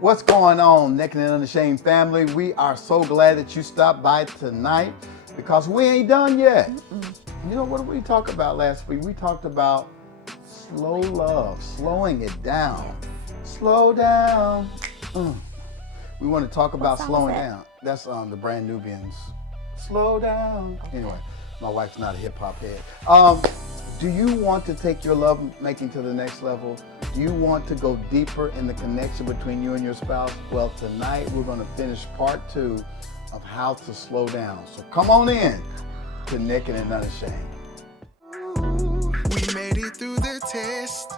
What's going on, Naked and Unashamed family? We are so glad that you stopped by tonight because we ain't done yet. You know what did we talked about last week? We talked about slow love, slowing it down. Slow down. We want to talk about slowing down. That's the Brand Nubians. Slow down. Anyway, my wife's not a hip hop head. Do you want to take your love making to the next level? Do you want to go deeper in the connection between you and your spouse? Well, tonight we're going to finish part 2 of how to slow down. So come on in to Naked and Unashamed. We made it through the test.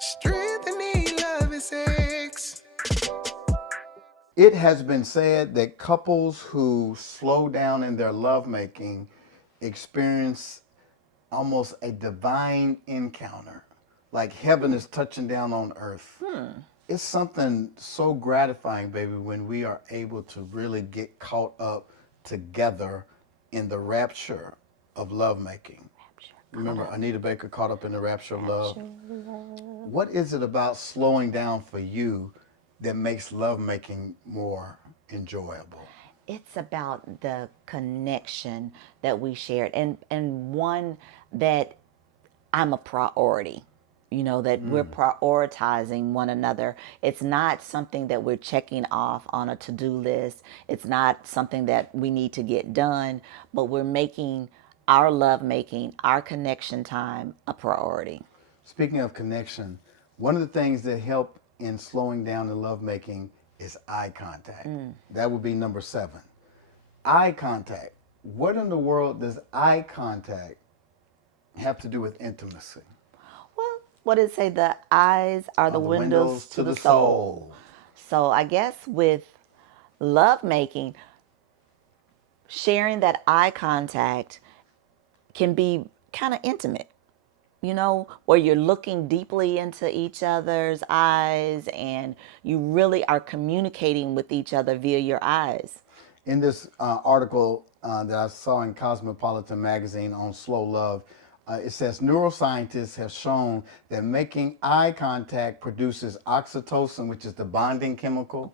Strength and need, love and sex. It has been said that couples who slow down in their lovemaking experience almost a divine encounter, like heaven is touching down on earth. It's something so gratifying, baby, when we are able to really get caught up together in the rapture of lovemaking. Remember, Anita Baker, Caught Up in the Rapture of Love. What is it about slowing down for you that makes lovemaking more enjoyable? It's about the connection that we shared, and one that I'm a priority. You know, that we're prioritizing one another. It's not something that we're checking off on a to-do list. It's not something that we need to get done, but we're making our love making, our connection time a priority. Speaking of connection, one of the things that help in slowing down the lovemaking is eye contact. That would be number 7. Eye contact. What in the world does eye contact have to do with intimacy? Well, what did it say? The eyes are the windows to the soul. So I guess with love making, sharing that eye contact can be kind of intimate, you know, where you're looking deeply into each other's eyes and you really are communicating with each other via your eyes. In this article that I saw in Cosmopolitan magazine on slow love, it says neuroscientists have shown that making eye contact produces oxytocin, which is the bonding chemical,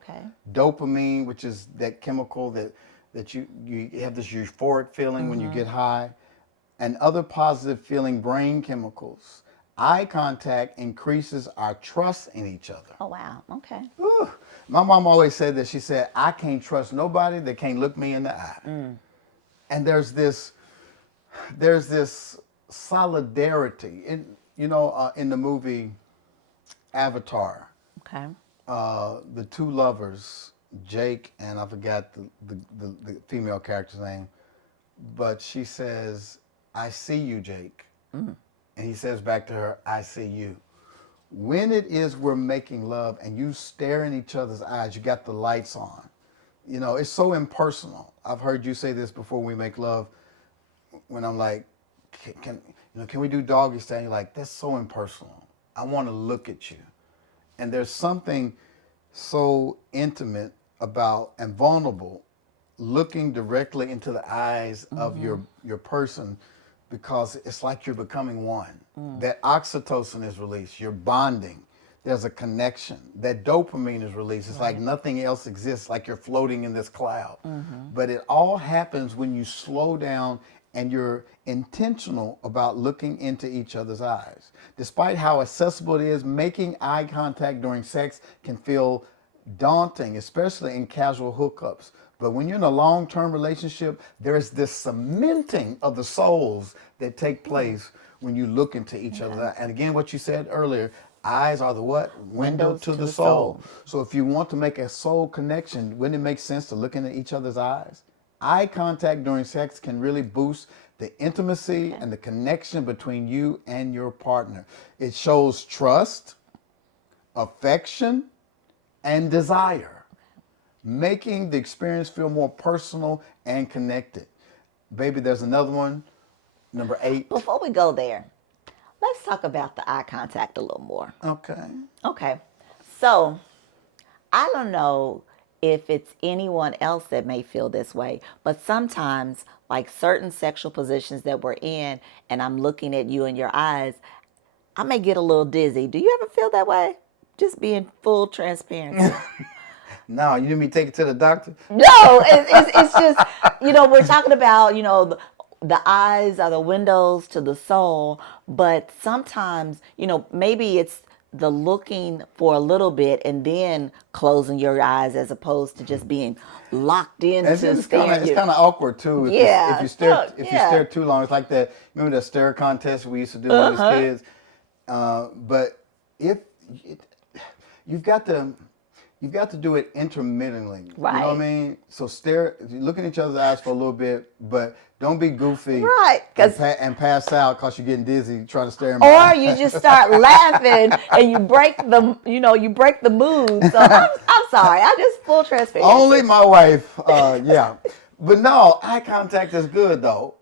dopamine, which is that chemical that you have this euphoric feeling when you get high, and other positive feeling brain chemicals. Eye contact increases our trust in each other. Oh, wow. Okay. Ooh. My mom always said that. She said, I can't trust nobody that can't look me in the eye. And there's this solidarity in in the movie Avatar. Okay. The two lovers, Jake and I forgot the female character's name, but she says, I see you, Jake. And he says back to her, I see you. When it is we're making love and you stare in each other's eyes, you got the lights on. You know, it's so impersonal. I've heard you say this before we make love, when I'm like, can we do doggy style? And you're like, that's so impersonal. I want to look at you. And there's something so intimate about and vulnerable looking directly into the eyes of your person, because it's like you're becoming one. That oxytocin is released. You're bonding. There's a connection. That dopamine is released. It's like nothing else exists, like you're floating in this cloud. But it all happens when you slow down and you're intentional about looking into each other's eyes. Despite how accessible it is, making eye contact during sex can feel daunting, especially in casual hookups. But when you're in a long-term relationship, there's this cementing of the souls that take place when you look into each other. And again, what you said earlier, eyes are the what? Window to the soul. So if you want to make a soul connection, wouldn't it make sense to look into each other's eyes? Eye contact during sex can really boost the intimacy and the connection between you and your partner. It shows trust, affection, and desire, making the experience feel more personal and connected. Baby, there's another one, number 8. Before we go there, let's talk about the eye contact a little more. Okay. So, I don't know if it's anyone else that may feel this way, but sometimes, like certain sexual positions that we're in, and I'm looking at you in your eyes, I may get a little dizzy. Do you ever feel that way? Just being full transparency. No, you didn't mean take it to the doctor? No, it's just, we're talking about, the eyes are the windows to the soul, but sometimes, maybe it's the looking for a little bit and then closing your eyes as opposed to just being locked And into it's kind staring. of awkward too. Yeah. If you stare Yeah. too long, it's like that. Remember that stare contest we used to do when we was kids. But if you've got to do it intermittently. Right. You know what I mean? So look in each other's eyes for a little bit, but don't be goofy. Right, and pass out because you're getting dizzy trying to stare in or you just start laughing and you break the mood. So I'm sorry. I just full transparency. Only my wife, yeah. But no, eye contact is good though,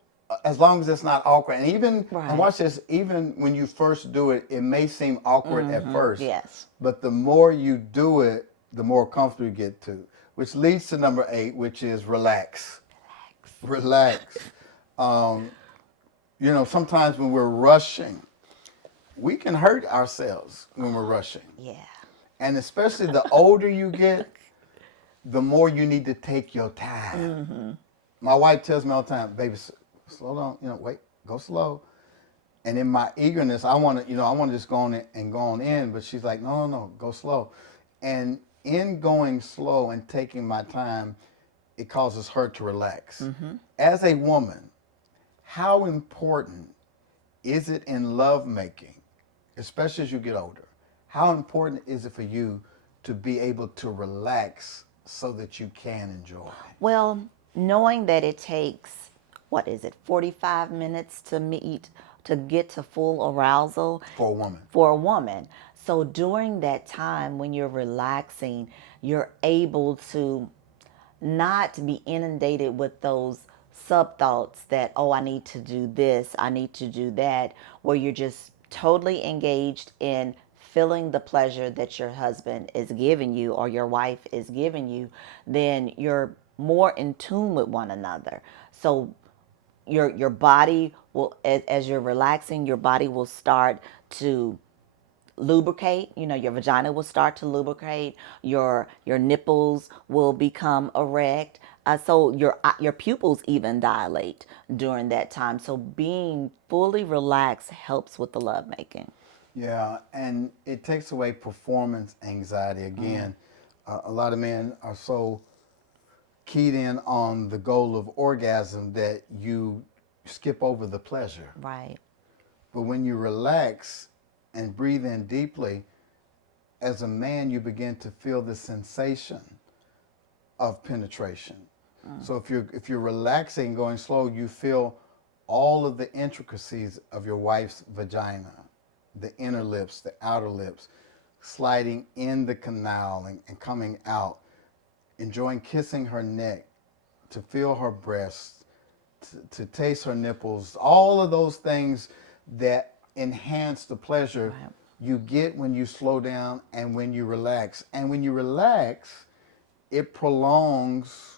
as long as it's not awkward. And and watch this, even when you first do it, it may seem awkward at first. Yes. But the more you do it, the more comfortable you get to, which leads to number 8, which is relax. Relax. Sometimes when we're rushing, we can hurt ourselves when we're rushing. Yeah. And especially the older you get, the more you need to take your time. Mm-hmm. My wife tells me all the time, baby, slow down, wait, go slow. And in my eagerness, I want to just go on and go on in, but she's like, no, go slow. And in going slow and taking my time, it causes her to relax. Mm-hmm. As a woman, how important is it in lovemaking, especially as you get older? How important is it for you to be able to relax so that you can enjoy? Well, knowing that it takes, 45 minutes to get to full arousal For a woman. So during that time when you're relaxing, you're able to not be inundated with those sub thoughts that, I need to do this, I need to do that, where you're just totally engaged in feeling the pleasure that your husband is giving you or your wife is giving you. Then you're more in tune with one another. So your body will, as you're relaxing, your body will start to lubricate. Your vagina will start to lubricate. Your nipples will become erect. So your pupils even dilate during that time. So being fully relaxed helps with the lovemaking. Yeah, and it takes away performance anxiety. Again, a lot of men are so keyed in on the goal of orgasm that you skip over the pleasure. Right. But when you relax and breathe in deeply, as a man, you begin to feel the sensation of penetration. So if you're relaxing, going slow, you feel all of the intricacies of your wife's vagina, the inner lips, the outer lips, sliding in the canal and coming out, enjoying kissing her neck, to feel her breasts, to taste her nipples, all of those things that enhance the pleasure you get when you slow down and when you relax. And when you relax, it prolongs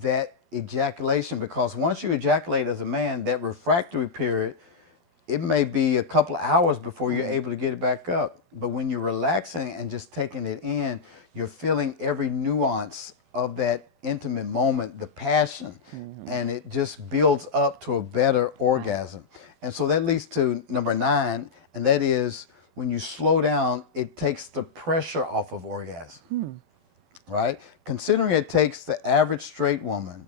that ejaculation, because once you ejaculate as a man, that refractory period, it may be a couple of hours before you're able to get it back up. But when you're relaxing and just taking it in, you're feeling every nuance of that intimate moment, the passion, and it just builds up to a better orgasm. And so that leads to number 9, and that is when you slow down, it takes the pressure off of orgasm. Right? Considering it takes the average straight woman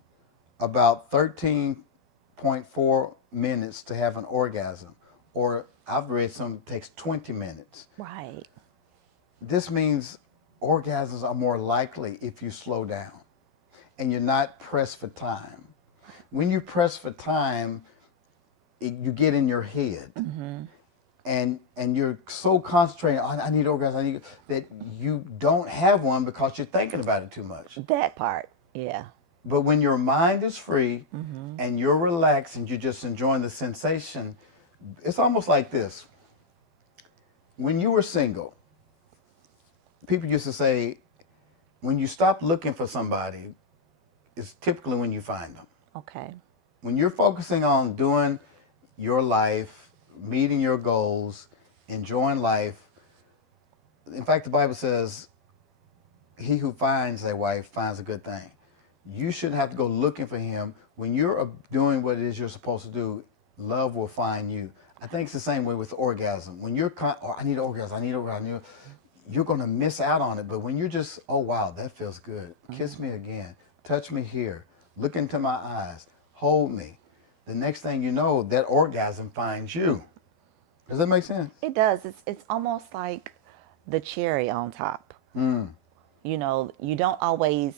about 13.4 minutes to have an orgasm, or I've read some takes 20 minutes. Right. This means orgasms are more likely if you slow down and you're not pressed for time. When you press for time, you get in your head. And you're so concentrated on, I need orgasm, that you don't have one because you're thinking about it too much. That part, yeah. But when your mind is free and you're relaxed and you're just enjoying the sensation, it's almost like this. When you were single, people used to say, when you stop looking for somebody, it's typically when you find them. Okay. When you're focusing on doing your life, meeting your goals, enjoying life, In fact, the Bible says, he who finds a wife finds a good thing. You shouldn't have to go looking for him. When you're doing what it is you're supposed to do, love will find you. I think it's the same way with orgasm. When you're, I need an orgasm, I need an orgasm, you're going to miss out on it. But when you're just, oh, wow, that feels good. Kiss me again. Touch me here. Look into my eyes. Hold me. The next thing you know, that orgasm finds you. Does that make sense? It does. It's almost like the cherry on top. You know, you don't always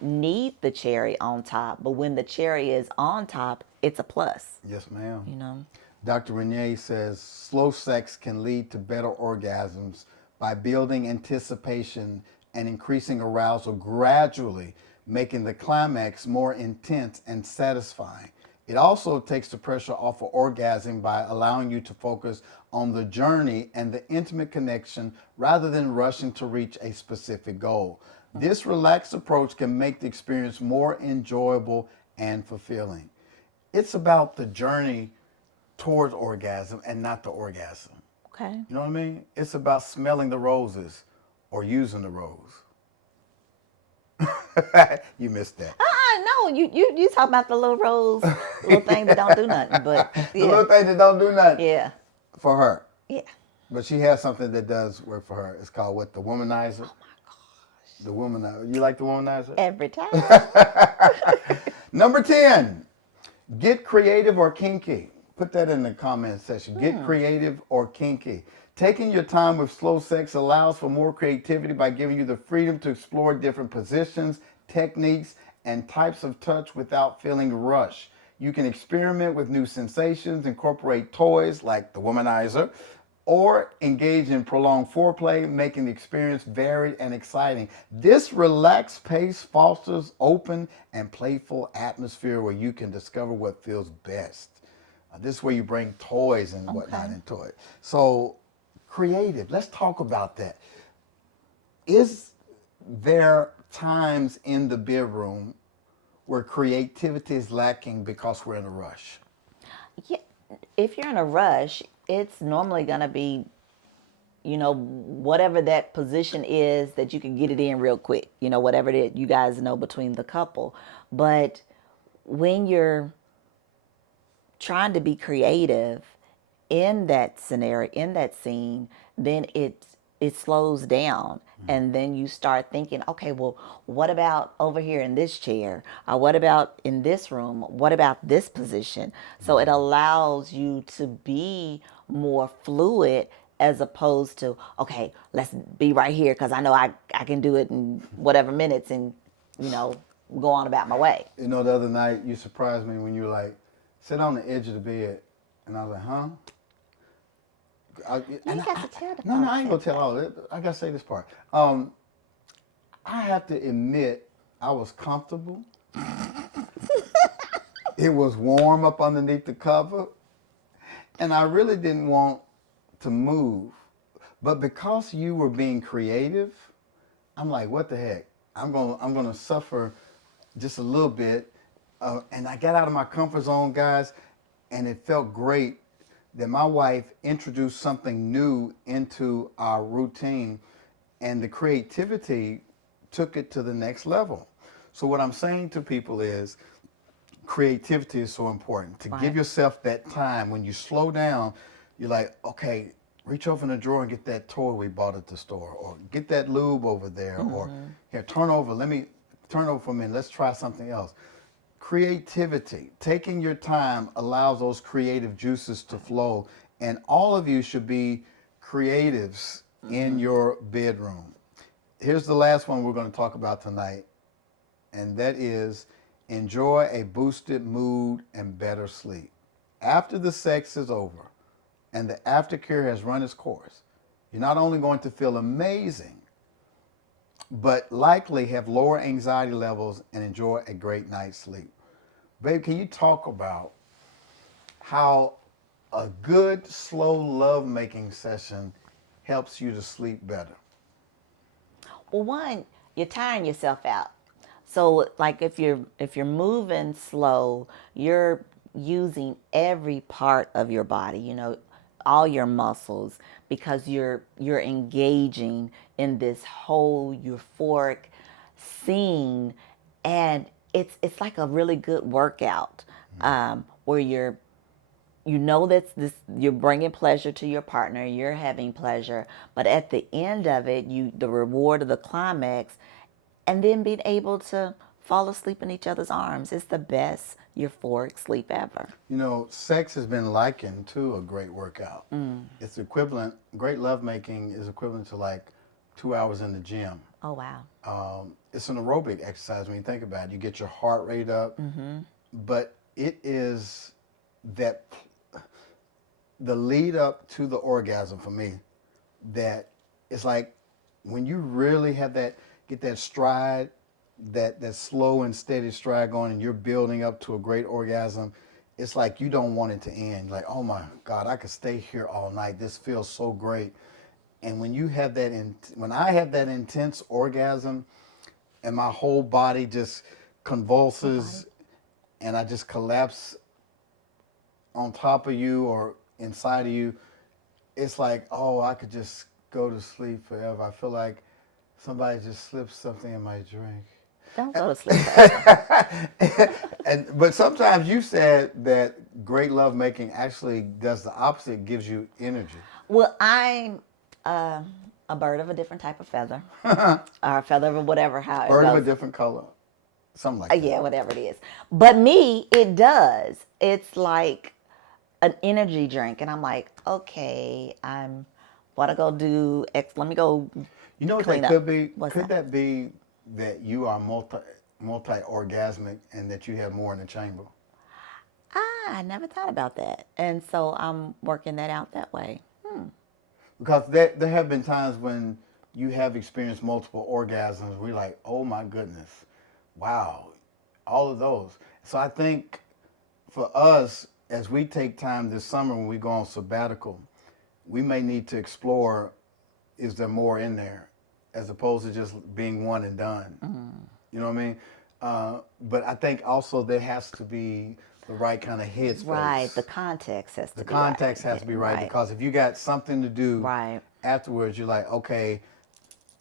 need the cherry on top, but when the cherry is on top, it's a plus. Yes, ma'am. You know, Dr. Renee says slow sex can lead to better orgasms by building anticipation and increasing arousal gradually, making the climax more intense and satisfying. It also takes the pressure off of orgasm by allowing you to focus on the journey and the intimate connection rather than rushing to reach a specific goal. This relaxed approach can make the experience more enjoyable and fulfilling. It's about the journey towards orgasm and not the orgasm. okay. You know what I mean? It's about smelling the roses or using the rose. You missed that. No, you talk about the little rose, little thing that don't do nothing, but The little thing that don't do nothing yeah, for her. yeah. But she has something that does work for her. It's called what? The womanizer? Oh my gosh. The womanizer. You like the womanizer? Every time. Number 10, get creative or kinky. Put that in the comment section. Get creative or kinky. Taking your time with slow sex allows for more creativity by giving you the freedom to explore different positions, techniques, and types of touch without feeling rushed. You can experiment with new sensations, incorporate toys like the womanizer, or engage in prolonged foreplay, making the experience varied and exciting. This relaxed pace fosters open and playful atmosphere where you can discover what feels best. This is where you bring toys and whatnot into it. So creative, let's talk about that. Is there times in the bedroom where creativity is lacking because we're in a rush? Yeah, if you're in a rush, it's normally going to be, you know, whatever that position is that you can get it in real quick, you know, whatever it is you guys know between the couple. But when you're trying to be creative in that scenario, in that scene, then it slows down. And then you start thinking, okay, well, what about over here in this chair? Or what about in this room? What about this position? So it allows you to be more fluid as opposed to, okay, let's be right here because I know I can do it in whatever minutes and, you know, go on about my way. You know, the other night you surprised me when you were like, sit on the edge of the bed. And I was like, huh? You got to tell the No, I ain't gonna folks tell all of it. I gotta say this part. I have to admit, I was comfortable. It was warm up underneath the cover, and I really didn't want to move. But because you were being creative, I'm like, what the heck? I'm gonna suffer just a little bit, and I got out of my comfort zone, guys, and it felt great that my wife introduced something new into our routine, and the creativity took it to the next level. So what I'm saying to people is creativity is so important. To give yourself that time. When you slow down, you're like, okay, reach over in the drawer and get that toy we bought at the store, or get that lube over there, or here, turn over for a minute, let's try something else. Creativity, taking your time allows those creative juices to flow, and all of you should be creatives in your bedroom. Here's the last one we're going to talk about tonight, and that is enjoy a boosted mood and better sleep. After the sex is over and the aftercare has run its course, you're not only going to feel amazing, but likely have lower anxiety levels and enjoy a great night's sleep. Babe, can you talk about how a good, slow love-making session helps you to sleep better? Well, one, you're tiring yourself out. So, like if you're moving slow, you're using every part of your body. You know, all your muscles, because you're engaging in this whole euphoric scene, and it's like a really good workout, where you know that you're bringing pleasure to your partner, you're having pleasure, but at the end of it, the reward of the climax, and then being able to fall asleep in each other's arms. It's the best euphoric sleep ever. You know, sex has been likened to a great workout. It's equivalent. Great lovemaking is equivalent to like 2 hours in the gym. Oh, wow. It's an aerobic exercise when you think about it. You get your heart rate up, but it is that the lead up to the orgasm for me, that it's like when you really have get that stride, that slow and steady stride going, and you're building up to a great orgasm. It's like you don't want it to end. Like, oh my God, I could stay here all night. This feels so great. And when you have when I have that intense orgasm, and my whole body just convulses, and I just collapse on top of you or inside of you, it's like, oh, I could just go to sleep forever. I feel like somebody just slipped something in my drink. Don't go to sleep. But sometimes you said that great lovemaking actually does the opposite, gives you energy. Well, I'm a bird of a different type of feather, or a feather of whatever, how it Bird goes. of a different color. Something like that. Yeah, whatever it is. But me, it does. It's like an energy drink. And I'm like, okay, I'm want to go do X. Let me go. You know what clean that up. could be? What's Could that? that be that you are multi-orgasmic and that you have more in the chamber? I never thought about that. And so I'm working that out that way. Because there have been times when you have experienced multiple orgasms. We're like, oh my goodness, wow, all of those. So I think for us, as we take time this summer when we go on sabbatical, we may need to explore, is there more in there, as opposed to just being one and done. You know what I mean? But I think also there has to be the right kind of headspace. Right. The context has to The be context right. has to be right, because if you got something to do Right. afterwards, you're like, okay,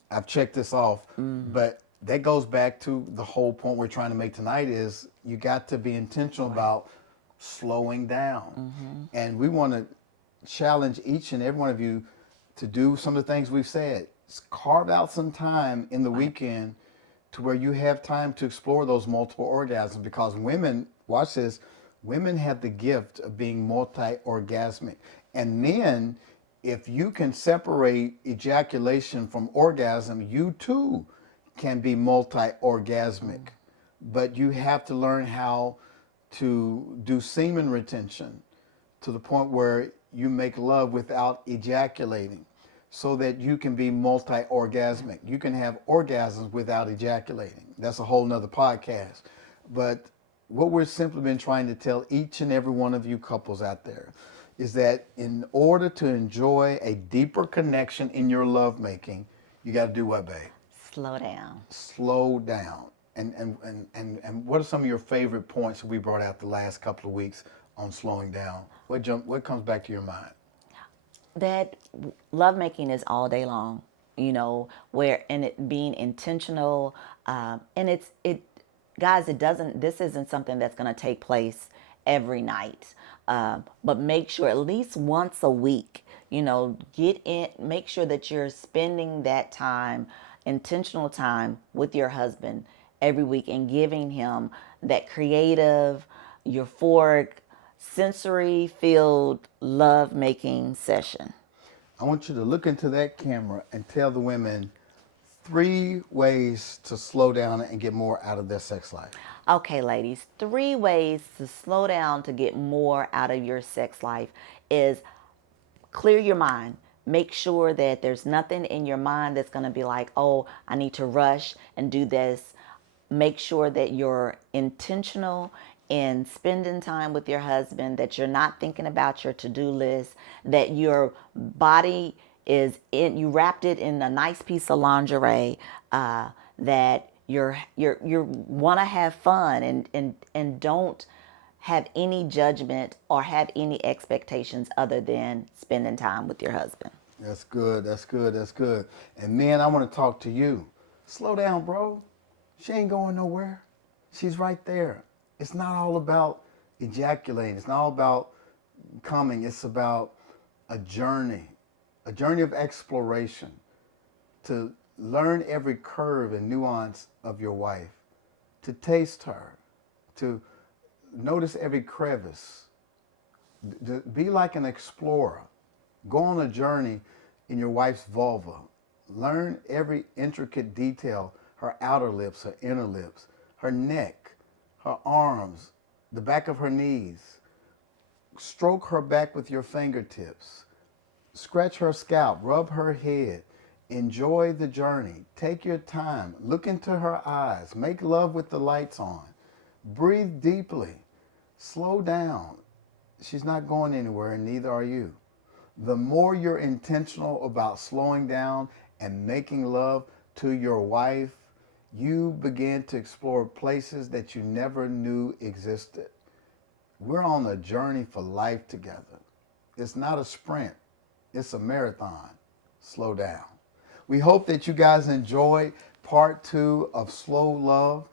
I've checked this off. But that goes back to the whole point we're trying to make tonight is you got to be intentional about slowing down. And we want to challenge each and every one of you to do some of the things we've said. Carve out some time in the weekend to where you have time to explore those multiple orgasms, because women, watch this, women have the gift of being multi-orgasmic. And men, if you can separate ejaculation from orgasm, you too can be multi-orgasmic. But you have to learn how to do semen retention to the point where you make love without ejaculating, so that you can be multi-orgasmic. You can have orgasms without ejaculating. That's a whole nother podcast. But what we're simply been trying to tell each and every one of you couples out there is that in order to enjoy a deeper connection in your lovemaking, you got to do what, babe? Slow down. Slow down. And what are some of your favorite points that we brought out the last couple of weeks on slowing down? What comes back to your mind? That lovemaking is all day long, and it being intentional, and guys, this isn't something that's going to take place every night, but make sure at least once a week, make sure that you're spending that time, intentional time with your husband every week, and giving him that creative, euphoric, sensory-filled love-making session. I want you to look into that camera and tell the women 3 ways to slow down and get more out of their sex life. Okay, ladies, 3 ways to slow down to get more out of your sex life is clear your mind. Make sure that there's nothing in your mind that's going to be like, oh, I need to rush and do this. Make sure that you're intentional in spending time with your husband, that you're not thinking about your to-do list, that your body is you wrapped it in a nice piece of lingerie, that you want to have fun, and don't have any judgment or have any expectations other than spending time with your husband. That's good. That's good. That's good. And men, I want to talk to you. Slow down, bro. She ain't going nowhere. She's right there. It's not all about ejaculating. It's not all about coming. It's about a journey of exploration, to learn every curve and nuance of your wife, to taste her, to notice every crevice, to be like an explorer. Go on a journey in your wife's vulva. Learn every intricate detail, her outer lips, her inner lips, her neck, her arms, the back of her knees. Stroke her back with your fingertips. Scratch her scalp, rub her head. Enjoy the journey. Take your time. Look into her eyes. Make love with the lights on. Breathe deeply. Slow down. She's not going anywhere, and neither are you. The more you're intentional about slowing down and making love to your wife, you begin to explore places that you never knew existed. We're on a journey for life together. It's not a sprint. It's a marathon. Slow down. We hope that you guys enjoyed part 2 of Slow Love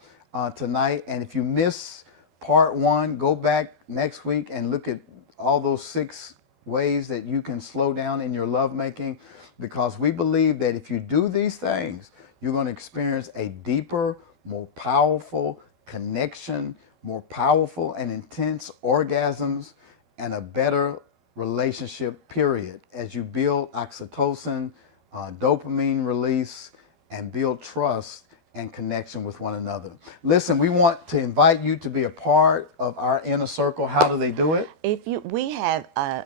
tonight. And if you miss part 1, go back next week and look at all those 6 ways that you can slow down in your lovemaking, because we believe that if you do these things, you're going to experience a deeper, more powerful connection, more powerful and intense orgasms, and a better relationship, period, as you build oxytocin, dopamine release, and build trust and connection with one another. Listen, we want to invite you to be a part of our inner circle. How do they do it? We have a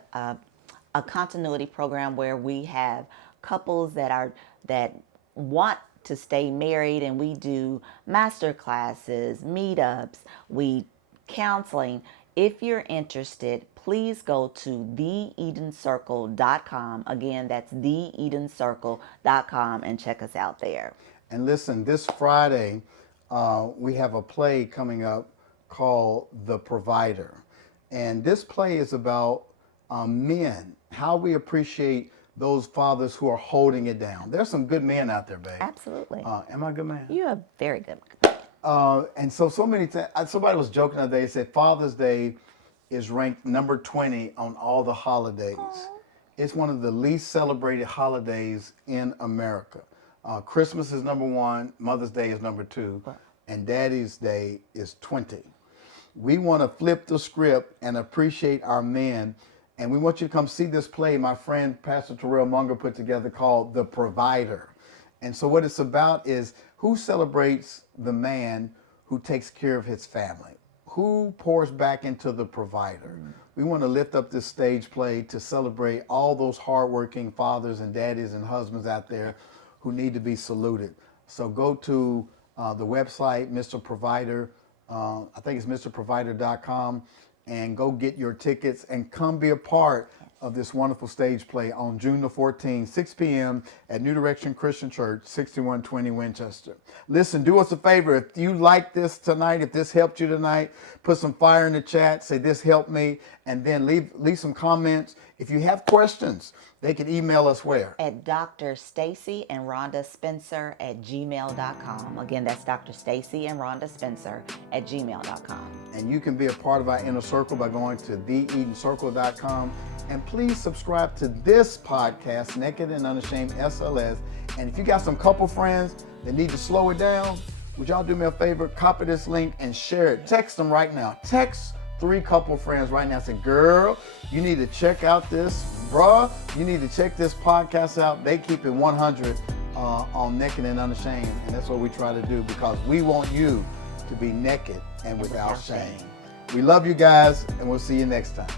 continuity program where we have couples that want to stay married, and we do master classes, meetups, counseling. If you're interested, please go to theedencircle.com. Again, that's theedencircle.com, and check us out there. And listen, this Friday, we have a play coming up called The Provider. And this play is about men, how we appreciate those fathers who are holding it down. There's some good men out there, babe. Absolutely. Am I a good man? You're a very good. And so many times, somebody was joking the other day, said Father's Day is ranked number 20 on all the holidays. Aww. It's one of the least celebrated holidays in America. Christmas is number 1, Mother's Day is number 2, and Daddy's Day is 20. We want to flip the script and appreciate our men, and we want you to come see this play my friend Pastor Terrell Munger put together called The Provider. And so what it's about is who celebrates the man who takes care of his family, who pours back into the provider. We want to lift up this stage play to celebrate all those hardworking fathers and daddies and husbands out there who need to be saluted. So go to the website, Mr. Provider, I think it's MrProvider.com, and go get your tickets and come be a part of this wonderful stage play on June the 14th, 6 p.m. at New Direction Christian Church, 6120 Winchester. Listen, do us a favor. If you like this tonight, if this helped you tonight, put some fire in the chat, say this helped me, and then leave some comments. If you have questions, they can email us where? At Dr. Stacy and Rhonda Spencer at gmail.com. Again, that's Dr. Stacy and Rhonda Spencer at gmail.com. And you can be a part of our inner circle by going to theedencircle.com. And please subscribe to this podcast, Naked and Unashamed SLS. And if you got some couple friends that need to slow it down, would y'all do me a favor? Copy this link and share it. Text them right now. Text 3 couple friends right now. Say, girl, you need to check out this. Bruh, you need to check this podcast out. They keep it 100 on Naked and Unashamed. And that's what we try to do, because we want you to be naked and without shame. We love you guys, and we'll see you next time.